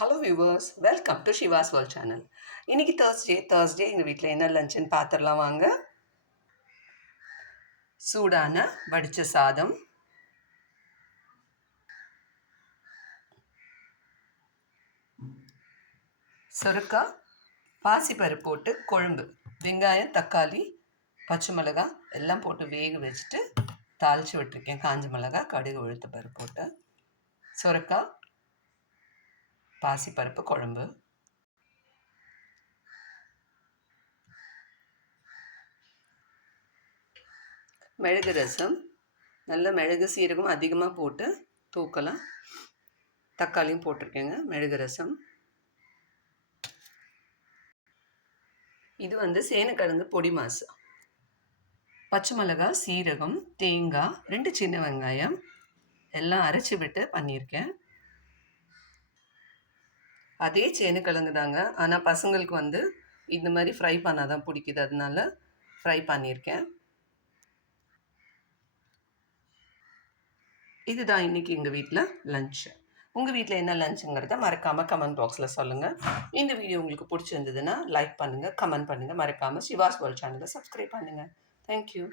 Hello viewers, welcome to Shiva's world channel. இன்னைக்கு Thursday எங்கள் வீட்டில் என்ன லஞ்சுன்னு பார்த்துடலாம் வாங்க. சூடான வடித்த சாதம், சொரக்காய் பாசிப்பருப்பு போட்டு குழம்பு, வெங்காயம் தக்காளி பச்சை மிளகாய் எல்லாம் போட்டு வேக வச்சுட்டு தாளித்து விட்டுருக்கேன். காஞ்ச மிளகாய் கடுகு உளுத்த பருப்பு போட்டு சொரக்காய் பாசிப்பருப்பு குழம்பு. மிளகு ரசம், நல்ல மிளகு சீரகம் அதிகமாக போட்டு தூக்கலாம். தக்காளியும் போட்டிருக்கேங்க. மிளகு ரசம். இது சேனக்கிழங்கு பொடி மாசு, பச்சை மிளகாய் சீரகம் தேங்காய் 2 சின்ன வெங்காயம் எல்லாம் அரைச்சி விட்டு பண்ணியிருக்கேன். அதே சேனக்கிழங்கு தாங்க, ஆனால் பசங்களுக்கு இந்த மாதிரி ஃப்ரை பண்ணாதான் பிடிக்குது, அதனால ஃப்ரை பண்ணியிருக்கேன். இதுதான் இன்றைக்கி எங்கள் வீட்டில் லன்ச்சு. உங்கள் வீட்டில் என்ன லஞ்சுங்கிறத மறக்காமல் கமெண்ட் பாக்ஸில் சொல்லுங்கள். இந்த வீடியோ உங்களுக்கு பிடிச்சிருந்ததுன்னா லைக் பண்ணுங்கள், கமெண்ட் பண்ணுங்கள். மறக்காமல் ஷிவாஸ் வேர்ல்ட் சேனலை சப்ஸ்கிரைப் பண்ணுங்கள். தேங்க்யூ.